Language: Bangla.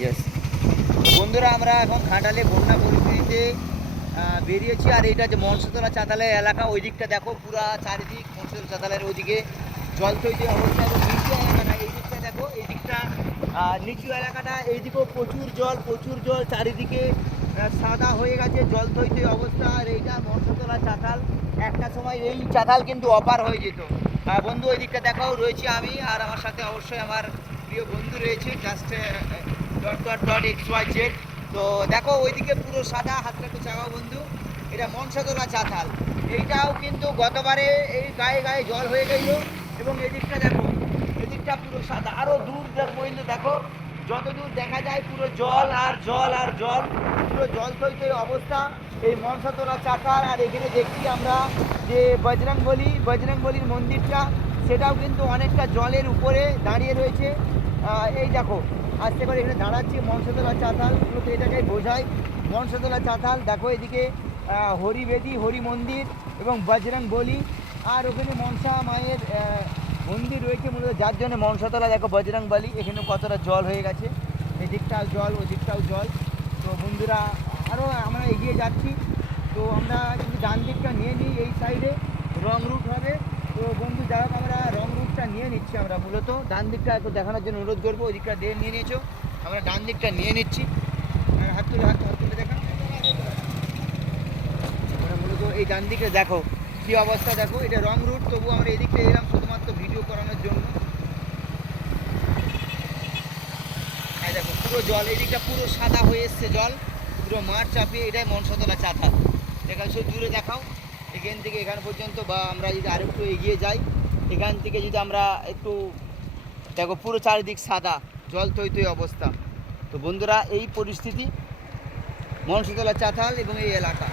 ইয়েস বন্ধুরা, আমরা এখন ঘাটালে বন্যা পরিস্থিতিতে বেরিয়েছি আর এইটা যে মনসতলা চাতালের এলাকা ওই দিকটা দেখো পুরা চারিদিক মনসতলা চাতালের ওইদিকে জল তৈরি অবস্থা এবং নিচু এলাকাটা, এই দিকটা দেখো, এই দিকটা নিচু এলাকাটা, এইদিকেও প্রচুর জল প্রচুর জল, চারিদিকে সাদা হয়ে গেছে জল তৈরি অবস্থা। আর এইটা মনসতলা চাতাল। একটা সময় এই চাতাল কিন্তু অপার হয়ে যেত। বন্ধু ওই দিকটা দেখাও রয়েছি আমি, আর আমার সাথে অবশ্যই আমার প্রিয় বন্ধু রয়েছে জাস্ট এক্স ওয়াই জেড তো দেখো ওইদিকে পুরো সাদা, হাতটা একটু চাগাও বন্ধু। এটা মনসাদোলা চাতাল। এইটাও কিন্তু গতবারে এই গায়ে গায়ে জল হয়ে গেল এবং এদিকটা দেখো, এদিকটা পুরো সাদা। আরও দূর দেখ- পর্যন্ত দেখো, যত দূর দেখা যায় পুরো জল আর জল আর জল, পুরো জল তৈরি অবস্থা। এই মনসাতলা চাতাল, আর এখানে দেখছি আমরা যে বজরং বলি বজরং বলির মন্দিরটা, সেটাও কিন্তু অনেকটা জলের উপরে দাঁড়িয়ে রয়েছে। এই দেখো আস্তে করে এখানে দাঁড়াচ্ছি মনসাতলা চাতাল মূলত এটাকে বোঝায়। মনসাতলা চাতাল, দেখো এদিকে হরিবেদি হরি মন্দির এবং বজরং বলি। আর ওখানে মনসা মায়ের মন্দির রয়েছে মূলত, যার জন্য মনসাতলা, দেখো বজরং বলি, এখানে কতটা জল হয়ে গেছে। এদিকটাও জল ওই দিকটাও জল। তো বন্ধুরা আরও আমরা এগিয়ে যাচ্ছি। তো আমরা কিন্তু ডান দিকটা নিয়ে নিই এই সাইডে রং রুট হবে। তো বন্ধু যারা আমরা রুটটা নিয়ে নিচ্ছি আমরা মূলত। ডান দিকটা একটু দেখানোর জন্য অনুরোধ করব, ওই দিকটা দিয়ে নিয়ে নিয়েছো। আমরা ডান দিকটা নিয়ে নিচ্ছি। হাত তুলে, হাত হাত তুলে দেখা মূলত এই ডান দিকে দেখো, কী অবস্থা দেখো। এটা রং রুট, তবু আমরা এই দিকটা এলাম শুধুমাত্র ভিডিও করানোর জন্য। দেখো, পুরো জল, এই দিকটা পুরো সাদা হয়ে এসছে জল। পুরো মাঠ চাপিয়ে এটাই মনসতলা চাতাল দেখাও, সে দূরে দেখাও। এখান থেকে এখান পর্যন্ত বা আমরা যদি আরেকটু এগিয়ে যাই এখান থেকে যদি আমরা একটু, দেখো পুরো চারিদিক সাদা, জল তৈ তৈ অবস্থা। তো বন্ধুরা, এই পরিস্থিতি মনসুতলা চাতাল এবং এই এলাকা।